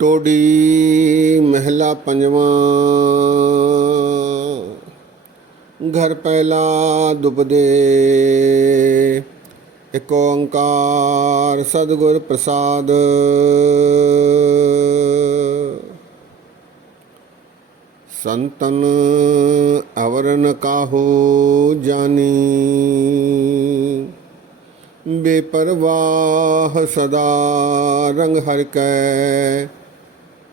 टोडी महला पंजवा। घर पहला दुबदे। एक ओंकार सदगुर प्रसाद। संतन अवरन काहू जानी। बेपरवाह सदा रंग हर कै।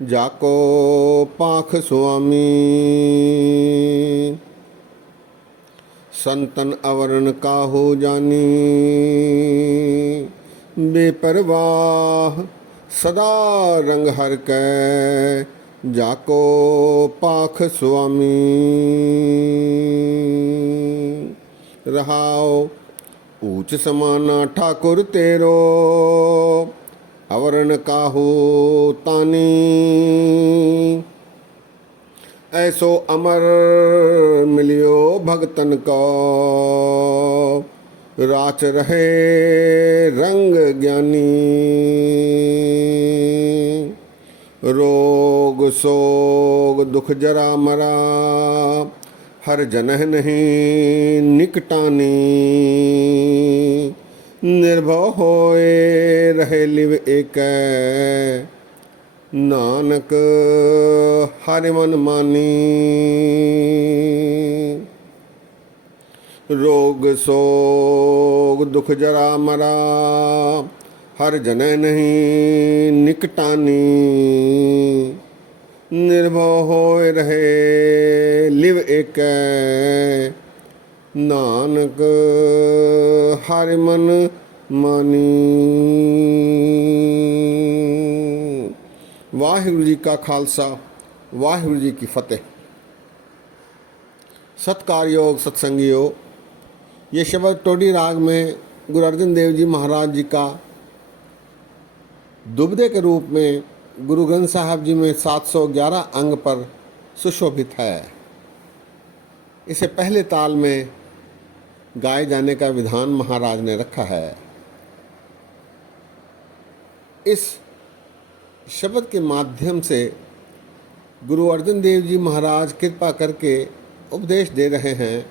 जाको पाख स्वामी। संतन अवरण काहू जानी। बेपरवाह सदा रंग हर कै। जाको पाख स्वामी। रहाओ ऊंच समाना ठाकुर तेरो। अवरण काहू तानी। ऐसो अमर मिलियो भगतन को। राच रहे रंग ज्ञानी। रोग सोग दुख जरा मरा। हर जनह नहीं निकटानी। निर्भव होए रहे लिव एक। नानक हरि मन मानी। रोग सोग दुख जरा मरा। हर जनह नहीं निकटानी। निर्भव होए रहे लिव एक। नानक हरि मन मानी। वाहिगुरु जी का खालसा, वाहिगुरु जी की फतेह। सत्कार योग सत्संगी योग, ये शब्द टोडी राग में गुरु अर्जन देव जी महाराज जी का दुबदे के रूप में गुरु ग्रंथ साहब जी में 711 अंग पर सुशोभित है। इसे पहले ताल में गाए जाने का विधान महाराज ने रखा है। इस शब्द के माध्यम से गुरु अर्जन देव जी महाराज कृपा करके उपदेश दे रहे हैं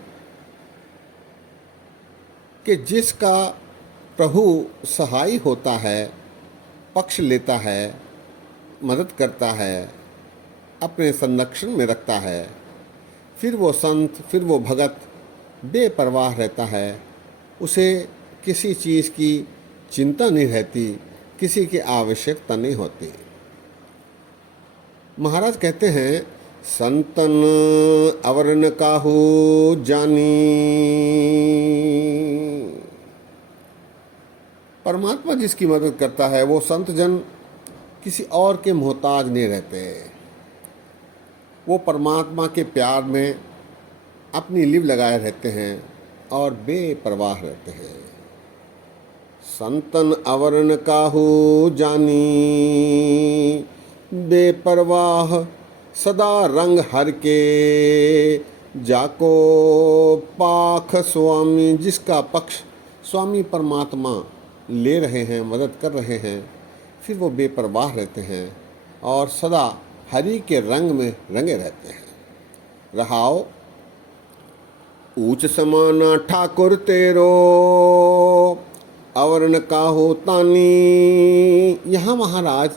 कि जिसका प्रभु सहाय होता है, पक्ष लेता है, मदद करता है, अपने संरक्षण में रखता है, फिर वो संत, फिर वो भगत बेपरवाह रहता है। उसे किसी चीज़ की चिंता नहीं रहती, किसी की आवश्यकता नहीं होती। महाराज कहते हैं, संतन अवरन काहू जानी। परमात्मा जिसकी मदद करता है वो संत जन किसी और के मोहताज नहीं रहते। वो परमात्मा के प्यार में अपनी लिव लगाए रहते हैं और बेपरवाह रहते हैं। संतन अवरण काहू जानी। बेपरवाह सदा रंग हर के। जाको पाख स्वामी, जिसका पक्ष स्वामी परमात्मा ले रहे हैं, मदद कर रहे हैं, फिर वो बेपरवाह रहते हैं और सदा हरि के रंग में रंगे रहते हैं। रहाओ ऊंच समाना ठाकुर तेरो। अवरण काहू तानी। यहाँ महाराज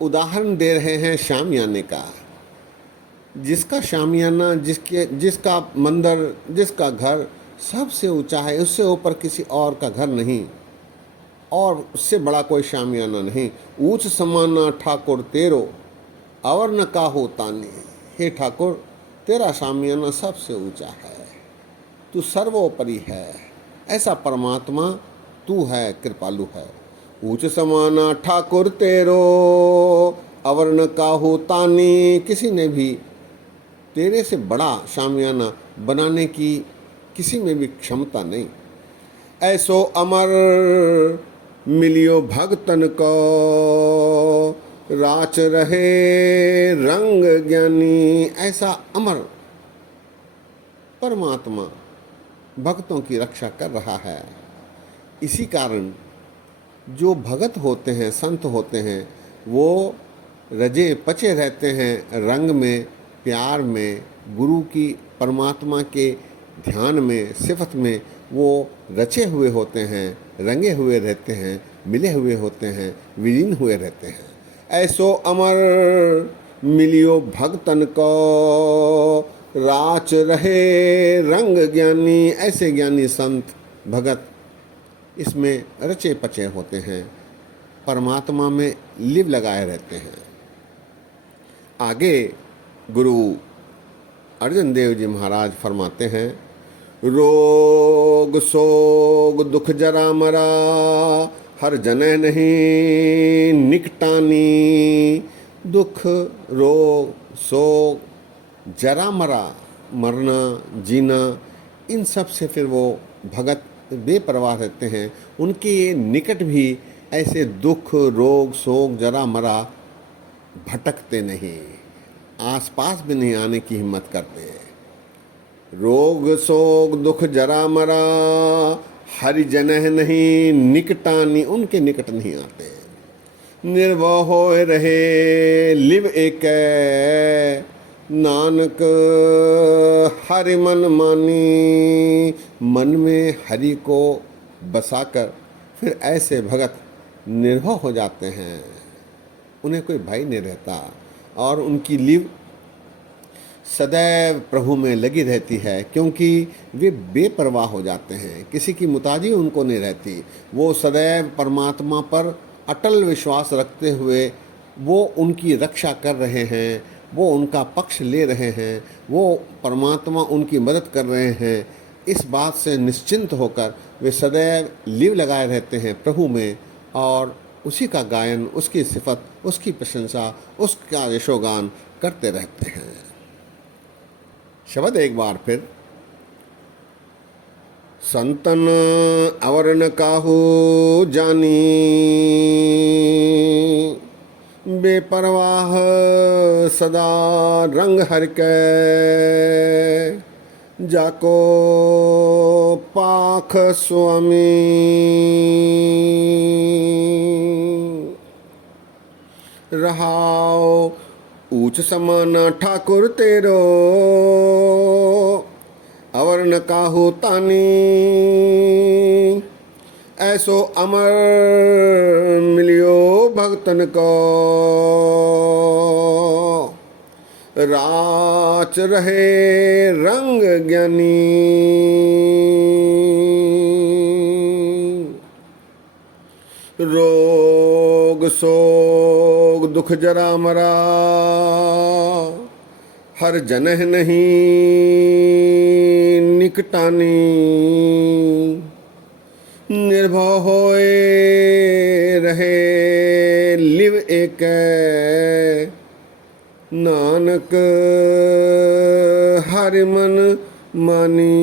उदाहरण दे रहे हैं शामियाने का। जिसका शामियाना, जिसका मंदिर, जिसका घर सबसे ऊंचा है, उससे ऊपर किसी और का घर नहीं और उससे बड़ा कोई शामियाना नहीं। ऊंच समाना ठाकुर तेरो। अवर्ण काहू तानी। हे ठाकुर, तेरा शामियाना सबसे ऊंचा है, तू सर्वोपरि है। ऐसा परमात्मा तू है, कृपालु है। ऊंच समाना ठाकुर तेरो। अवर्ण काहू तानी। किसी ने भी तेरे से बड़ा शामियाना बनाने की किसी में भी क्षमता नहीं। ऐसो अमर मिलियो भगतन को। राच रहे रंग ज्ञानी। ऐसा अमर परमात्मा भक्तों की रक्षा कर रहा है। इसी कारण जो भगत होते हैं, संत होते हैं, वो रजे पचे रहते हैं रंग में, प्यार में, गुरु की, परमात्मा के ध्यान में, सिफत में वो रचे हुए होते हैं, रंगे हुए रहते हैं, मिले हुए होते हैं, विलीन हुए रहते हैं। ऐसो अमर मिलियो भगतन को, राच रहे रंग ज्ञानी। ऐसे ज्ञानी संत भगत इसमें रचे पचे होते हैं, परमात्मा में लिव लगाए रहते हैं। आगे गुरु अर्जन देव जी महाराज फरमाते हैं, रोग सोग दुख जरा मरा, हर जने नहीं निकटानी। दुख, रोग, शोक, जरा मरा, मरना, जीना, इन सब से फिर वो भगत बेपरवाह रहते हैं। उनके निकट भी ऐसे दुख, रोग, शोक, जरा मरा भटकते नहीं, आसपास भी नहीं आने की हिम्मत करते। रोग शोक दुख जरा मरा, हरि जनह नहीं निकटानी। उनके निकट नहीं आते। निर्भय होए रहे लिव एक, नानक हरि मन मानी। मन में हरि को बसाकर फिर ऐसे भगत निर्भय हो जाते हैं, उन्हें कोई भय नहीं रहता और उनकी लिव सदैव प्रभु में लगी रहती है, क्योंकि वे बेपरवाह हो जाते हैं, किसी की मुताजी उनको नहीं रहती। वो सदैव परमात्मा पर अटल विश्वास रखते हुए वो उनकी रक्षा कर रहे हैं, वो उनका पक्ष ले रहे हैं, वो परमात्मा उनकी मदद कर रहे हैं। इस बात से निश्चिंत होकर वे सदैव लिव लगाए रहते हैं प्रभु में और उसी का गायन, उसकी सिफत, उसकी प्रशंसा, उसका यशोगान करते रहते हैं। शब्द एक बार फिर, संतन अवर न काहू जानी, बेपरवाह सदा रंग हर के। जाको पाख स्वामी, रहाओ ऊंच समान ठाकुर तेरो। अवर न काहू तानी, ऐसो अमर मिलियो भक्तन को। राच रहे रंग ज्ञानी, रोग शोक दुख जरा मरा, हर जनह नहीं निकटानी। निर्भय होए रहे लिव एक, नानक हरि मन मानी।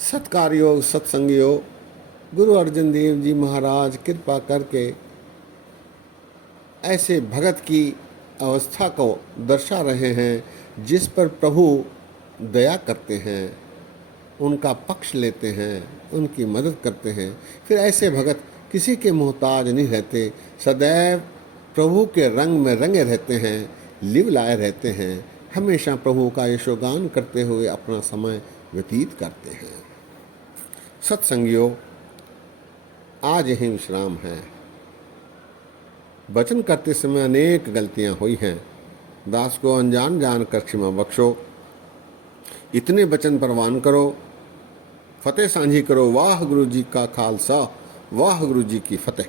सत्कार योग, सत्संग योग, गुरु अर्जन देव जी महाराज कृपा करके ऐसे भगत की अवस्था को दर्शा रहे हैं, जिस पर प्रभु दया करते हैं, उनका पक्ष लेते हैं, उनकी मदद करते हैं। फिर ऐसे भगत किसी के मोहताज नहीं रहते, सदैव प्रभु के रंग में रंगे रहते हैं, लिव लाए रहते हैं, हमेशा प्रभु का यशोगान करते हुए अपना समय व्यतीत करते हैं। सत्संगियों, आज यही विश्राम है। वचन करते समय अनेक गलतियां हुई हैं, दास को अनजान जानकर क्षमा बख्शो। इतने वचन परवान करो, फतेह सांझी करो। वाह गुरु जी का खालसा, वाह गुरु जी की फतेह।